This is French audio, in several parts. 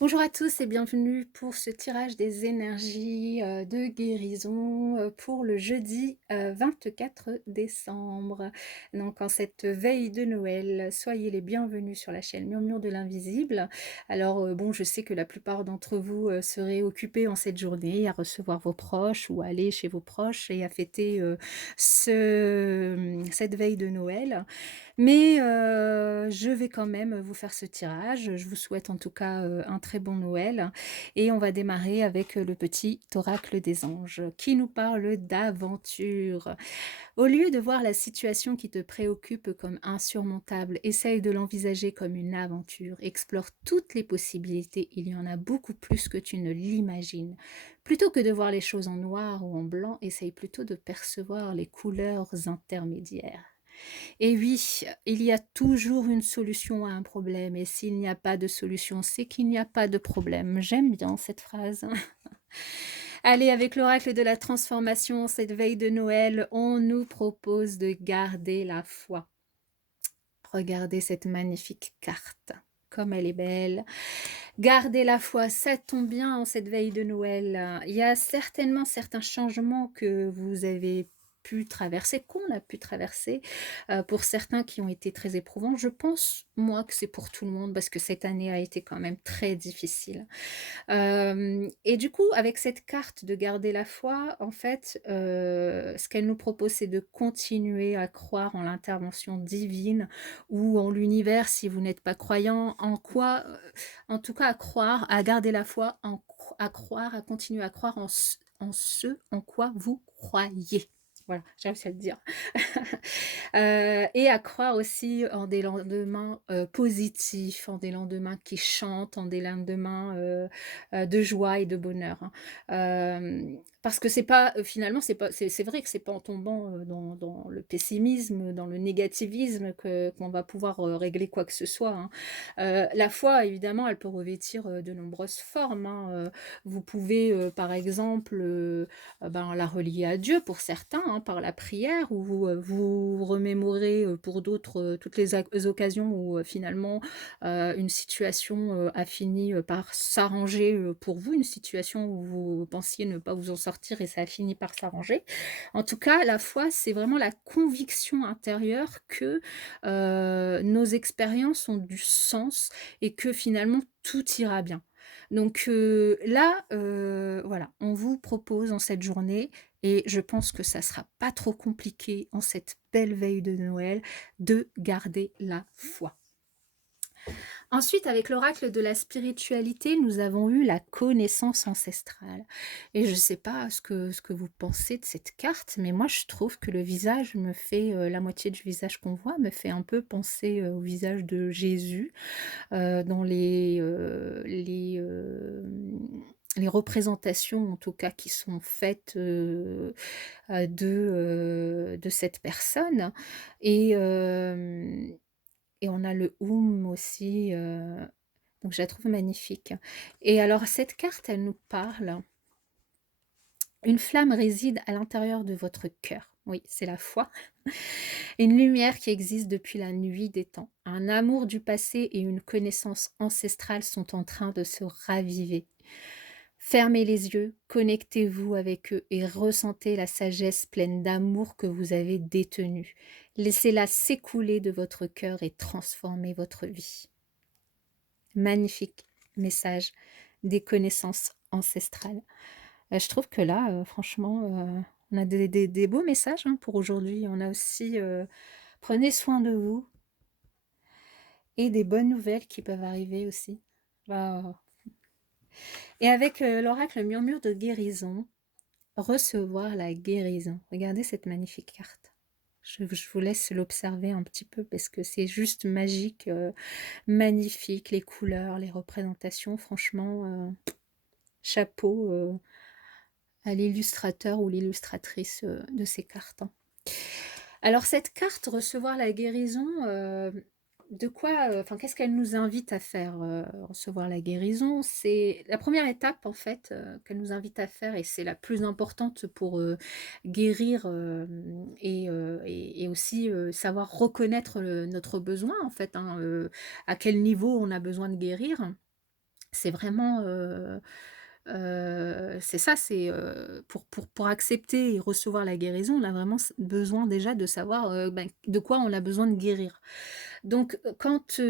Bonjour à tous et bienvenue pour ce tirage des énergies, de guérison, pour le jeudi, 24 décembre. Donc en cette veille de Noël, soyez les bienvenus sur la chaîne Murmure de l'invisible. Alors, bon, je sais que la plupart d'entre vous, seraient occupés en cette journée à recevoir vos proches ou à aller chez vos proches et à fêter, cette veille de Noël. Mais je vais quand même vous faire ce tirage. Je vous souhaite en tout cas, un très bon Noël et on va démarrer avec, le petit oracle des anges qui nous parle d'aventure. Au lieu de voir la situation qui te préoccupe comme insurmontable, essaye de l'envisager comme une aventure. Explore toutes les possibilités, il y en a beaucoup plus que tu ne l'imagines. Plutôt que de voir les choses en noir ou en blanc, essaye plutôt de percevoir les couleurs intermédiaires. Et oui, il y a toujours une solution à un problème et s'il n'y a pas de solution, c'est qu'il n'y a pas de problème. J'aime bien cette phrase. Allez, avec l'oracle de la transformation, cette veille de Noël, on nous propose de garder la foi. Regardez cette magnifique carte. Comme elle est belle. Garder la foi, ça tombe bien en cette veille de Noël. Il y a certainement certains changements que vous avez pu traverser, qu'on a pu traverser, pour certains qui ont été très éprouvants. Je pense, moi, que c'est pour tout le monde parce que cette année a été quand même très difficile. Et du coup, avec cette carte de garder la foi, en fait, ce qu'elle nous propose, c'est de continuer à croire en l'intervention divine ou en l'univers si vous n'êtes pas croyant, en quoi, en tout cas à croire, à garder la foi, à croire, à continuer à croire en ce en quoi vous croyez. Voilà, j'ai réussi à le dire. Et à croire aussi en des lendemains, positifs, en des lendemains qui chantent, en des lendemains, de joie et de bonheur, hein. Parce que c'est pas, finalement, c'est vrai que c'est pas en tombant, dans le pessimisme, dans le négativisme que qu'on va pouvoir, régler quoi que ce soit, hein. La foi, évidemment, elle peut revêtir, de nombreuses formes, hein, vous pouvez, par exemple, ben, la relier à Dieu pour certains, hein, par la prière ou vous remémorez, pour d'autres, toutes les occasions où, finalement, une situation, a fini, par s'arranger, pour vous, une situation où vous pensiez ne pas vous en sortir et ça a fini par s'arranger. En tout cas, la foi, c'est vraiment la conviction intérieure que, nos expériences ont du sens et que finalement tout ira bien. Donc là, voilà, on vous propose en cette journée et je pense que ça sera pas trop compliqué en cette belle veille de Noël de garder la foi. Ensuite, avec l'oracle de la spiritualité, nous avons eu la connaissance ancestrale et je ne sais pas ce que vous pensez de cette carte, mais moi je trouve que le visage me fait, la moitié du visage qu'on voit me fait un peu penser, au visage de Jésus. Dans les représentations en tout cas qui sont faites, de cette personne et on a le aussi, donc je la trouve magnifique et alors cette carte, elle nous parle: «Une flamme réside à l'intérieur de votre cœur». Oui, c'est la foi. Une lumière qui existe depuis la nuit des temps. Un amour du passé et une connaissance ancestrale sont en train de se raviver. Fermez les yeux, connectez-vous avec eux et ressentez la sagesse pleine d'amour que vous avez détenue. Laissez-la s'écouler de votre cœur et transformer votre vie. Magnifique message des connaissances ancestrales. Je trouve que là, franchement, on a des beaux messages, hein, pour aujourd'hui. On a aussi, prenez soin de vous et des bonnes nouvelles qui peuvent arriver aussi. Waouh et avec, l'oracle murmure de guérison, recevoir la guérison. Regardez cette magnifique carte. Je vous laisse l'observer un petit peu parce que c'est juste magique, magnifique, les couleurs, les représentations, franchement, chapeau, à l'illustrateur ou l'illustratrice, de ces cartes, hein. Alors cette carte, recevoir la guérison, de quoi, enfin, qu'est-ce qu'elle nous invite à faire, recevoir la guérison? C'est la première étape en fait, qu'elle nous invite à faire et c'est la plus importante pour, guérir, et aussi, savoir reconnaître, notre besoin en fait, hein, à quel niveau on a besoin de guérir. C'est vraiment, c'est ça, c'est, pour accepter et recevoir la guérison, on a vraiment besoin déjà de savoir, ben, de quoi on a besoin de guérir. Donc, quand,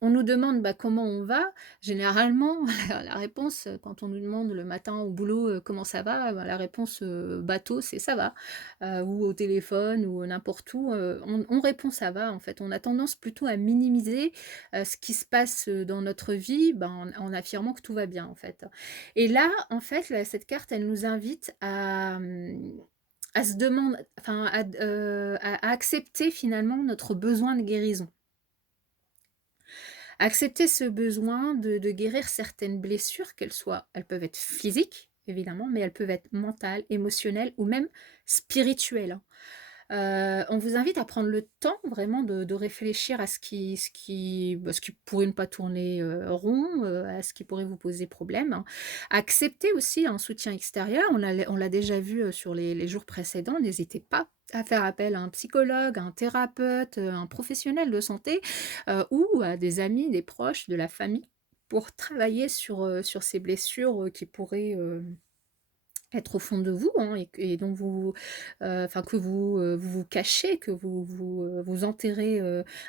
on nous demande, bah, comment on va, généralement, la réponse, quand on nous demande le matin au boulot, comment ça va, bah, la réponse, bateau, c'est: «Ça va», ou au téléphone ou n'importe où, on répond: «Ça va», en fait. On a tendance plutôt à minimiser, ce qui se passe, dans notre vie, ben, en affirmant que tout va bien, en fait. Et là, en fait, cette carte, elle nous invite à se demander, enfin, à accepter finalement notre besoin de guérison. Accepter ce besoin de guérir certaines blessures, elles peuvent être physiques, évidemment, mais elles peuvent être mentales, émotionnelles ou même spirituelles, hein. On vous invite à prendre le temps vraiment de réfléchir à ce qui pourrait ne pas tourner, rond, à ce qui pourrait vous poser problème, hein. Accepter aussi un soutien extérieur, on l'a déjà vu, sur les jours précédents, n'hésitez pas à faire appel à un psychologue, à un thérapeute, un professionnel de santé, ou à des amis, des proches, de la famille pour travailler sur ces blessures, qui pourraient, être au fond de vous, hein, et dont enfin que vous vous cachez, que vous enterrez,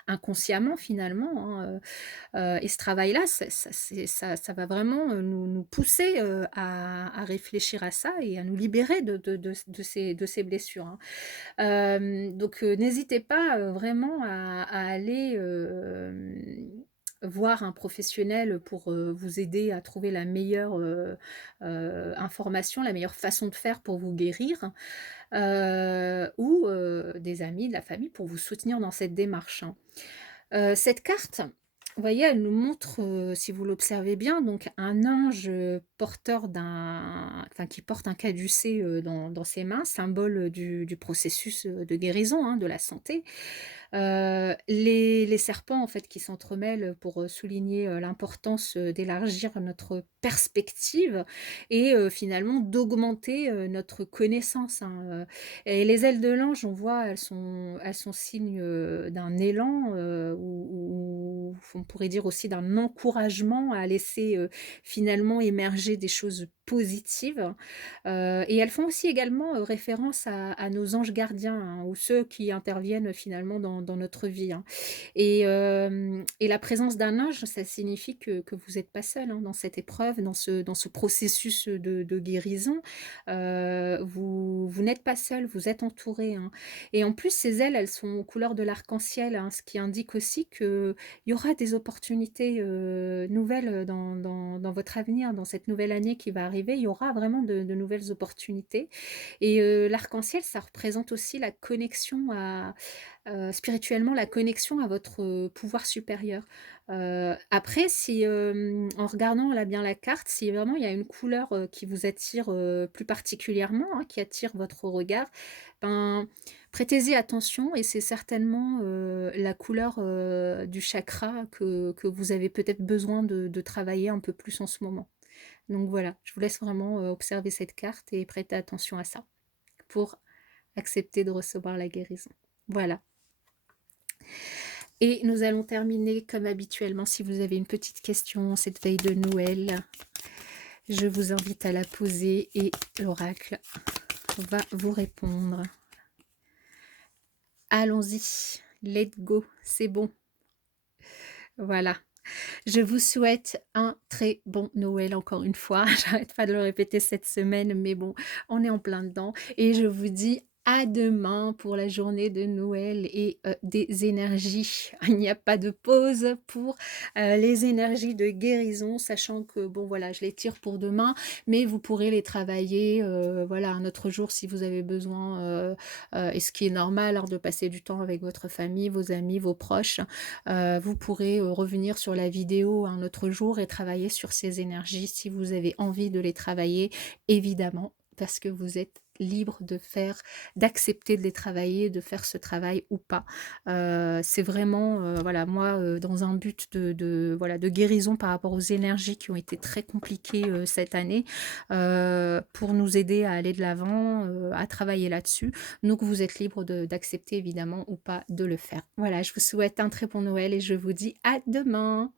inconsciemment finalement, hein, et ce travail-là, ça va vraiment, nous pousser, à réfléchir à ça et à nous libérer de ces blessures, hein. Donc, n'hésitez pas, vraiment à aller, voir un professionnel pour, vous aider à trouver la meilleure, information, la meilleure façon de faire pour vous guérir, ou, des amis, de la famille pour vous soutenir dans cette démarche, hein. Cette carte, vous voyez, elle nous montre, si vous l'observez bien, donc un ange, porteur qui porte un caducée, dans ses mains, symbole, du processus, de guérison, hein, de la santé. Les serpents, en fait, qui s'entremêlent pour, souligner, l'importance, d'élargir notre perspective et finalement d'augmenter, notre connaissance, hein, et les ailes de l'ange, on voit, elles sont signes, d'un élan, ou on pourrait dire aussi d'un encouragement à laisser, finalement émerger des choses positives. Et elles font aussi également, référence à nos anges gardiens, hein, ou ceux qui interviennent finalement dans notre vie, hein. Et la présence d'un ange, ça signifie que vous êtes pas seul, hein, dans cette épreuve, dans ce processus, de guérison. Vous n'êtes pas seul, vous êtes entouré, hein. Et en plus, ces ailes, elles sont couleur de l'arc-en-ciel, hein, ce qui indique aussi qu'il y aura des opportunités, nouvelles, dans votre avenir, dans cette nouvelle année qui va arriver. Il y aura vraiment de nouvelles opportunités. Et l'arc-en-ciel, ça représente aussi la connexion spirituellement, la connexion à votre, pouvoir supérieur. Après, si, en regardant là bien la carte, si vraiment il y a une couleur, qui vous attire, plus particulièrement, hein, qui attire votre regard, ben, prêtez-y attention et c'est certainement, la couleur, du chakra que vous avez peut-être besoin de travailler un peu plus en ce moment. Donc voilà, je vous laisse vraiment, observer cette carte et prêter attention à ça, pour accepter de recevoir la guérison. Voilà. Et nous allons terminer comme habituellement. Si vous avez une petite question cette veille de Noël, je vous invite à la poser et l'oracle va vous répondre. Allons-y, let's go, c'est bon. Voilà. Je vous souhaite un très bon Noël encore une fois. J'arrête pas de le répéter cette semaine, mais bon, on est en plein dedans et je vous dis à demain pour la journée de Noël et des énergies. Il n'y a pas de pause pour, les énergies de guérison, sachant que bon voilà, je les tire pour demain, mais vous pourrez les travailler, voilà, un autre jour si vous avez besoin, et ce qui est normal, hein, de passer du temps avec votre famille, vos amis, vos proches. Vous pourrez, revenir sur la vidéo un autre jour et travailler sur ces énergies si vous avez envie de les travailler, évidemment, parce que vous êtes libre d'accepter de les travailler, de faire ce travail ou pas. C'est vraiment, voilà, moi, dans un but voilà, de guérison par rapport aux énergies qui ont été très compliquées, cette année, pour nous aider à aller de l'avant, à travailler là-dessus. Donc vous êtes libre d'accepter évidemment ou pas de le faire. Voilà, je vous souhaite un très bon Noël et je vous dis à demain.